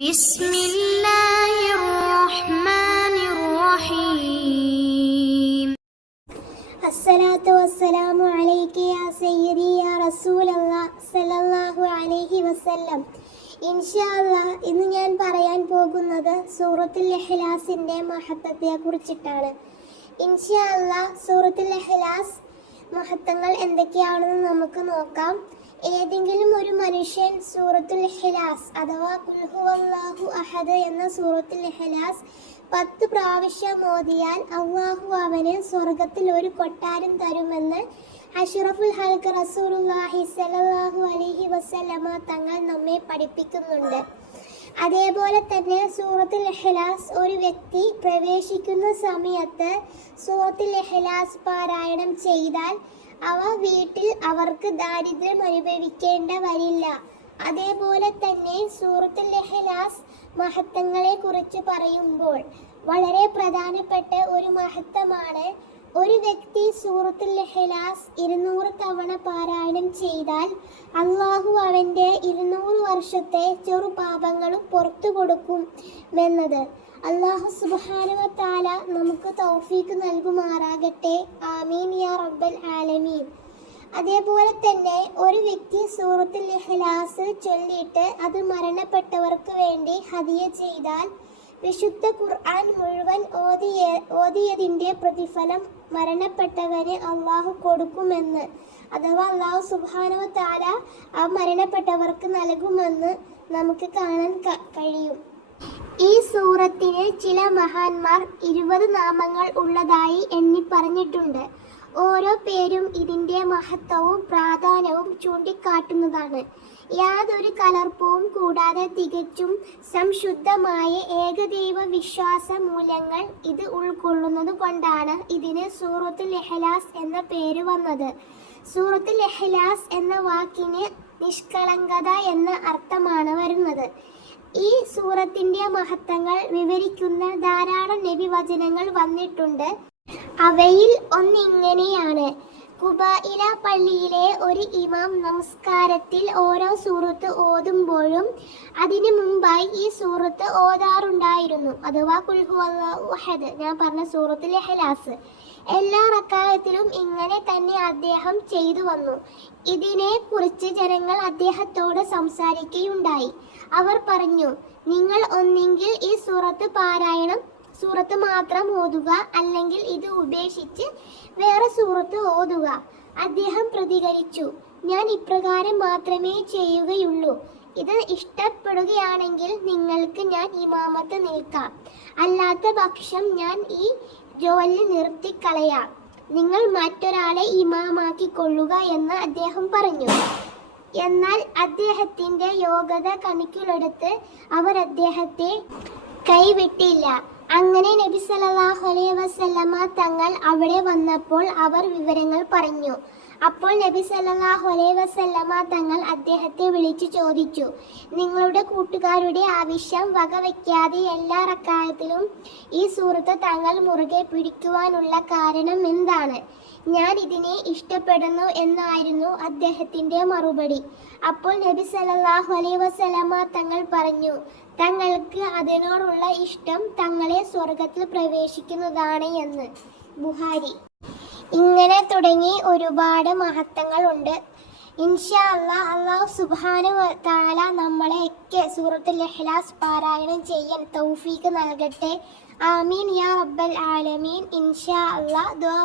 بسم الله الرحمن الرحيم الصلاة والسلام عليك يا سيدي يا رسول الله സല്ലല്ലാഹു അലൈഹി വസല്ലം ഇൻഷാ അല്ലാ ഇന്ന് ഞാൻ പറയാൻ പോകുന്നത് സൂറത്തുൽ ഇഖ്ലാസിന്റെ മഹത്വത്തെ കുറിച്ചിട്ടാണ് ഇൻഷാ അല്ലാ സൂറത്തുൽ ഇഖ്ലാസ് മഹത്വങ്ങൾ എന്തൊക്കെയാണെന്ന് നമുക്ക് നോക്കാം ഏതെങ്കിലും ഒരു മനുഷ്യൻ സൂറത്തുൽ ഇഖ്ലാസ് അഥവാ കുൽഹുവല്ലാഹു അഹദ് എന്ന സൂറത്തുൽ ഇഖ്ലാസ് പത്ത് പ്രാവശ്യം ഓതിയാൽ അള്ളാഹു അവന് സ്വർഗത്തിൽ ഒരു കൊട്ടാരം തരുമെന്ന് അഷറഫുൽ ഹൽക്ക് റസൂലുള്ളാഹി സ്വല്ലല്ലാഹു അലഹി വസല്ലമ തങ്ങൾ നമ്മെ പഠിപ്പിക്കുന്നുണ്ട്. അതേപോലെ തന്നെ സൂറത്തുൽ ഇഖ്ലാസ് ഒരു വ്യക്തി പ്രവേശിക്കുന്ന സമയത്ത് സൂറത്തുൽ ഇഖ്ലാസ് പാരായണം ചെയ്താൽ അവ വീട്ടിൽ അവർക്ക് ദാരിദ്ര്യം അനുഭവിക്കേണ്ട വരില്ല. അതേപോലെ തന്നെ സൂറത്തുൽ ലഹലാസ് മഹത്വങ്ങളെ കുറിച്ച് പറയുമ്പോൾ വളരെ പ്രധാനപ്പെട്ട ഒരു മഹത്വമാണ് ഒരു വ്യക്തി സൂറത്തുൽ ലഹലാസ് ഇരുന്നൂറ് തവണ പാരായണം ചെയ്താൽ അള്ളാഹു അവന്റെ ഇരുന്നൂറ് വർഷത്തെ ചെറുപാപങ്ങളും പുറത്തു കൊടുക്കും എന്നത്. അള്ളാഹു സുബാനുവത്താല നമുക്ക് തൗഫീക്ക് നൽകുമാറാകട്ടെ. ആമീൻ യാ റബ്ബൽ ആലമീൻ. അതേപോലെ തന്നെ ഒരു വ്യക്തി സൂറത്തിൽ ഇഹ്ലാസ് ചൊല്ലിയിട്ട് അത് മരണപ്പെട്ടവർക്ക് വേണ്ടി ഹതിയ ചെയ്താൽ വിശുദ്ധ ഖുർആൻ മുഴുവൻ ഓതിയ ഓതിയതിന്റെ പ്രതിഫലം മരണപ്പെട്ടവന് അള്ളാഹു കൊടുക്കുമെന്ന് അഥവാ അള്ളാഹു വ തആല ആ മരണപ്പെട്ടവർക്ക് നൽകുമെന്ന് നമുക്ക് കാണാൻ കഴിയും. ഈ സൂറത്തിന് ചില മഹാന്മാർ ഇരുപത് നാമങ്ങൾ ഉള്ളതായി എണ്ണി പറഞ്ഞിട്ടുണ്ട് ഓരോ പേരും ഇതിന്റെ മഹത്വവും പ്രാധാന്യവും ചൂണ്ടിക്കാട്ടുന്നതാണ്. യാതൊരു കലർപ്പവും കൂടാതെ തികച്ചും സംശുദ്ധമായ ഏകദൈവ വിശ്വാസ മൂല്യങ്ങൾ ഇത് ഉൾക്കൊള്ളുന്നത് കൊണ്ടാണ് ഇതിന് സൂറത്തുൽ ഇഖ്ലാസ് എന്ന പേര് വന്നത്. സൂറത്തുൽ ഇഖ്ലാസ് എന്ന വാക്കിന് നിഷ്കളങ്കത എന്ന അർത്ഥമാണ് വരുന്നത്. ഈ സൂറത്തിന്റെ മഹത്വങ്ങൾ വിവരിക്കുന്ന ധാരാളം നബി വചനങ്ങൾ വന്നിട്ടുണ്ട്. അവയിൽ ഒന്നിങ്ങനെയാണ്. കുബായില പള്ളിയിലെ ഒരു ഇമാം നമസ്കാരത്തിൽ ഓരോ സൂറത്ത് ഓതുമ്പോഴും അതിനു മുമ്പായി ഈ സൂറത്ത് ഓതാറുണ്ടായിരുന്നു. അഥവാ കുൽഹുഹദ് ഞാൻ പറഞ്ഞ സൂറത്ത് ലഹലാസ്. എല്ലാ റക്കായത്തിലും ഇങ്ങനെ തന്നെ അദ്ദേഹം ചെയ്തു വന്നു. ഇതിനെ കുറിച്ച് ജനങ്ങൾ അദ്ദേഹത്തോട് സംസാരിക്കുകയുണ്ടായി. അവർ പറഞ്ഞു നിങ്ങൾ ഒന്നെങ്കിൽ ഈ സൂറത്ത് പാരായണം സൂറത്ത് മാത്രം ഓതുക അല്ലെങ്കിൽ ഇത് ഉപേക്ഷിച്ച് വേറെ സൂറത്ത് ഓതുക. അദ്ദേഹം പ്രതികരിച്ചു ഞാൻ ഇപ്രകാരം മാത്രമേ ചെയ്യുകയുള്ളൂ. ഇത് ഇഷ്ടപ്പെടുകയാണെങ്കിൽ നിങ്ങൾക്ക് ഞാൻ ഇമാമത്ത് നിൽക്കാം. അല്ലാത്ത പക്ഷം ഞാൻ ഈ ജോലി നിർത്തിക്കളയാം. നിങ്ങൾ മറ്റൊരാളെ ഇമാമാക്കിക്കൊള്ളുക എന്ന് അദ്ദേഹം പറഞ്ഞു. എന്നാൽ അദ്ദേഹത്തിന്റെ യോഗ്യത കണക്കിലെടുത്ത് അവർ അദ്ദേഹത്തെ കൈവിട്ടില്ല. അങ്ങനെ നബി സല്ലല്ലാഹു അലൈഹി വസല്ലമ തങ്ങൾ അവിടെ വന്നപ്പോൾ അവർ വിവരങ്ങൾ പറഞ്ഞു. അപ്പോൾ നബി സല്ലല്ലാഹു അലൈഹി വസല്ലമ തങ്ങൾ അദ്ദേഹത്തെ വിളിച്ചു ചോദിച്ചു. നിങ്ങളുടെ കൂട്ടുകാരുടെ ആവശ്യം വകവയ്ക്കാതെ എല്ലാ റക്കായത്തിലും ഈ സുഹൃത്ത് തങ്ങൾ മുറുകെ പിടിക്കുവാനുള്ള കാരണം എന്താണ്? ഞാൻ ഇതിനെ ഇഷ്ടപ്പെടുന്നു എന്നായിരുന്നു അദ്ദേഹത്തിന്റെ മറുപടി. അപ്പോൾ നബി സല്ലല്ലാഹു അലൈഹി വസല്ലമ തങ്ങൾ പറഞ്ഞു തങ്ങൾക്ക് അതിനോടുള്ള ഇഷ്ടം തങ്ങളെ സ്വർഗത്തിൽ പ്രവേശിക്കുന്നതാണ് എന്ന്. ബുഹാരി. ഇങ്ങനെ തുടങ്ങി ഒരുപാട് മഹത്വങ്ങളുണ്ട് ഇൻഷാ അല്ലാ അള്ളാഹു സുബാനു താല നമ്മളെയൊക്കെ സൂറത്തുൽ ലഹ്ലാസ് പാരായണം ചെയ്യാൻ തൗഫീക്ക് നൽകട്ടെ. ആമീൻ യാ റബ്ബൽ ആലമീൻ. ഇൻഷാ അല്ലാ ദുആ